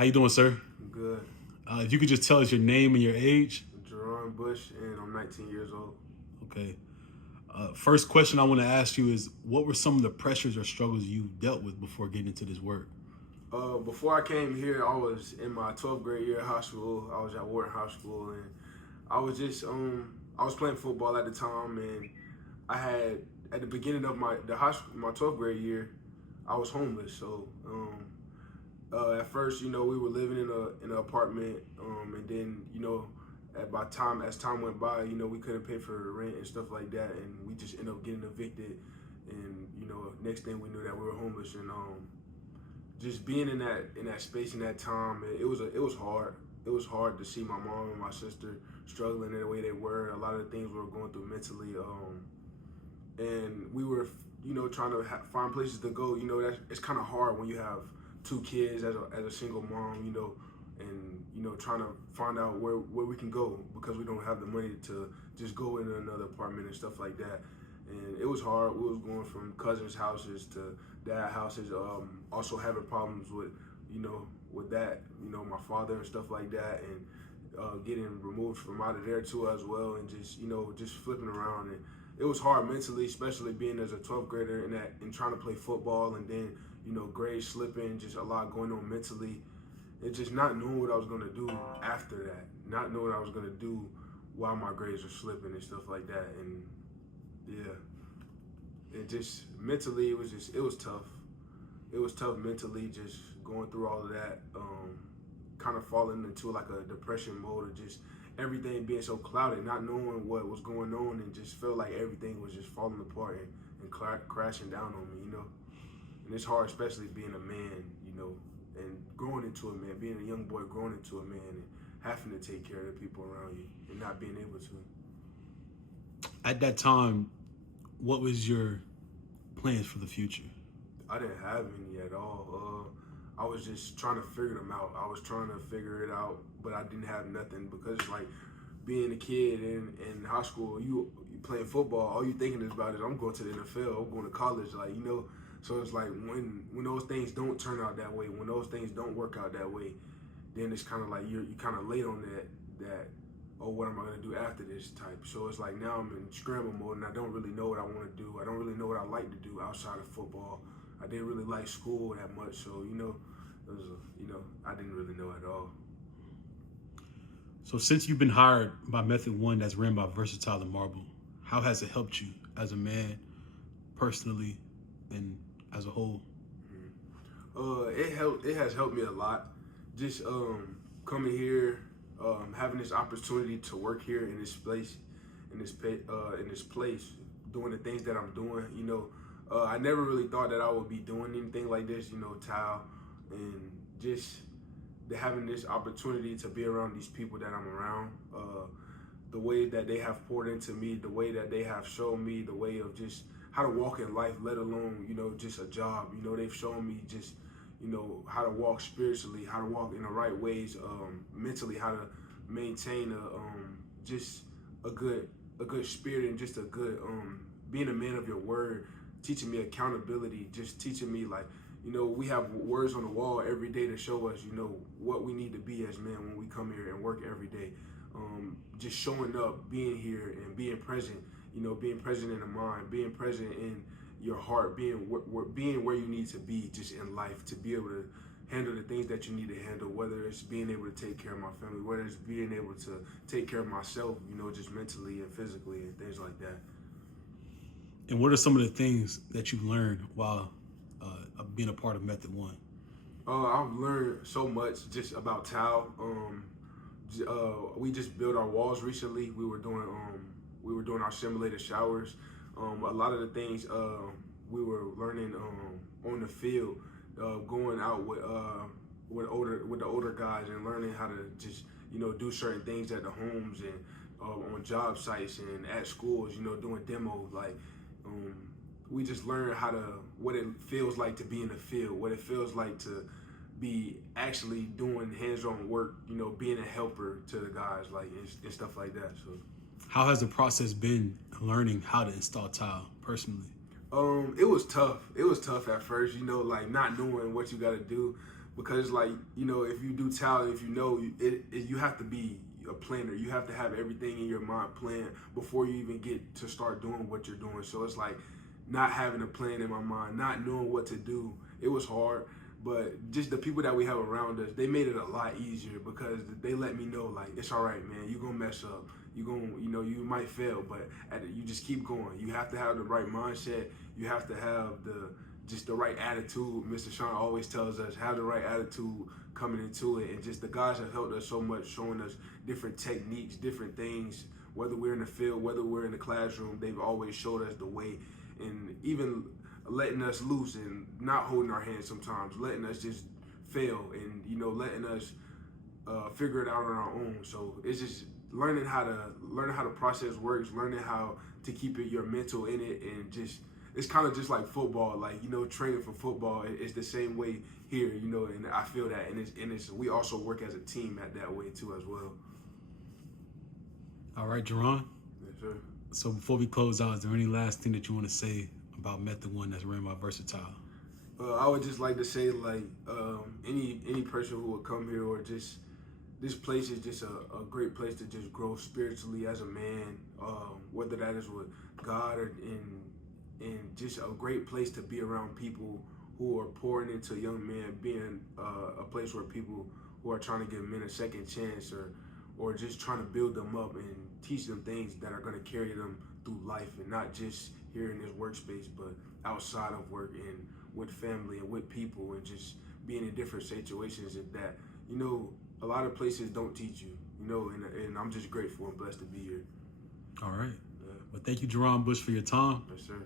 How you doing, sir? Good. If you could just tell us your name and your age. Gerron Bush, and I'm 19 years old. Okay. First question I want to ask you is, what were some of the pressures or struggles you dealt with before getting into this work? Before I came here, I was in my 12th grade year of high school. I was at Wharton High School, and I was just I was playing football at the time, and I had at the beginning of my 12th grade year, I was homeless. So at first, we were living in an apartment, and then as time went by, we couldn't pay for the rent and stuff like that, and we just ended up getting evicted. And next thing we knew that we were homeless, and just being in that space in that time, it was hard. It was hard to see my mom and my sister struggling in the way they were. A lot of the things we were going through mentally, and we were trying to find places to go. It's kind of hard when you have two kids as a single mom, and trying to find out where we can go because we don't have the money to just go in another apartment and stuff like that. And it was hard. We was going from cousins' houses to dad houses, also having problems with that, my father and stuff like that, and getting removed from out of there too as well, and just flipping around. And it was hard mentally, especially being as a 12th grader and trying to play football, and then grades slipping, just a lot going on mentally, and just not knowing what I was gonna do after that, not knowing what I was gonna do while my grades were slipping and stuff like that. And yeah, and just mentally, it was tough. It was tough mentally, just going through all of that, kind of falling into like a depression mode of just everything being so clouded, not knowing what was going on, and just felt like everything was just falling apart and crashing down on me, And it's hard, especially being a man, and growing into a man, being a young boy growing into a man, and having to take care of the people around you and not being able to. At that time, what was your plans for the future? I didn't have any at all. I was just trying to figure them out. I was trying to figure it out, but I didn't have nothing, because it's like being a kid in high school, you playing football, all you thinking about is I'm going to the NFL, I'm going to college, So it's like when those things don't turn out that way, when those things don't work out that way, then it's kind of like you kind of late on that, oh, what am I going to do after this type. So it's like now I'm in scramble mode, and I don't really know what I want to do. I don't really know what I like to do outside of football. I didn't really like school that much, so I didn't really know at all. So since you've been hired by Method One, that's ran by Versatile and Marble, how has it helped you as a man, personally, and as a whole? It has helped me a lot. Just coming here, having this opportunity to work here in this place, in this place, doing the things that I'm doing. I never really thought that I would be doing anything like this. Tile, and just having this opportunity to be around these people that I'm around. The way that they have poured into me, the way that they have shown me the way of just how to walk in life, let alone, just a job. They've shown me just, how to walk spiritually, how to walk in the right ways, mentally, how to maintain just a good spirit, and just a good, being a man of your word, teaching me accountability, just teaching me we have words on the wall every day to show us, what we need to be as men when we come here and work every day. Just showing up, being here, and being present, being present in the mind, being present in your heart, being where you need to be just in life, to be able to handle the things that you need to handle, whether it's being able to take care of my family, whether it's being able to take care of myself, just mentally and physically and things like that. And what are some of the things that you've learned while being a part of Method One? I've learned so much just about Tao. We just built our walls recently. We were doing our simulated showers. A lot of the things we were learning on the field, going out with the older guys, and learning how to just do certain things at the homes, and on job sites, and at schools, doing demos. We just learned what it feels like to be in the field, what it feels like to be actually doing hands-on work, being a helper to the guys, and stuff like that. So, how has the process been learning how to install tile personally? It was tough. It was tough at first, not knowing what you got to do. because like, you know, if you do talent, if you know, you have to be a planner. You have to have everything in your mind planned before you even get to start doing what you're doing. So it's like not having a plan in my mind, not knowing what to do. It was hard, but just the people that we have around us, they made it a lot easier because they let me know, like, it's all right, man. You're gonna mess up. You're gonna, you know, you might fail, but you just keep going. You have to have the right mindset. You have to have just the right attitude. Mr. Sean always tells us, have the right attitude coming into it. And just the guys have helped us so much, showing us different techniques, different things, whether we're in the field, whether we're in the classroom, they've always showed us the way. And even letting us loose and not holding our hands sometimes, letting us just fail and, you know, letting us figure it out on our own. So it's just learning how the process works, learning how to keep your mental in it, and just, it's kind of just like football, like, you know, training for football. It's the same way here, you know, and I feel that, and it's we also work as a team at that way too as well. All right, Gerron. Yes, sir. So before we close out, is there any last thing that you want to say about Method 1 that's ran by Versatile? I would just like to say, like, any person who would come here, or just, this place is just a great place to just grow spiritually as a man, whether that is with God or in just a great place to be around people who are pouring into young men, being a place where people who are trying to give men a second chance, or just trying to build them up and teach them things that are going to carry them through life, and not just here in this workspace, but outside of work and with family and with people, and just being in different situations that, you know, a lot of places don't teach you, you know, and I'm just grateful and blessed to be here. All right. Yeah. Well, thank you, Gerron Bush, for your time. Yes, sir.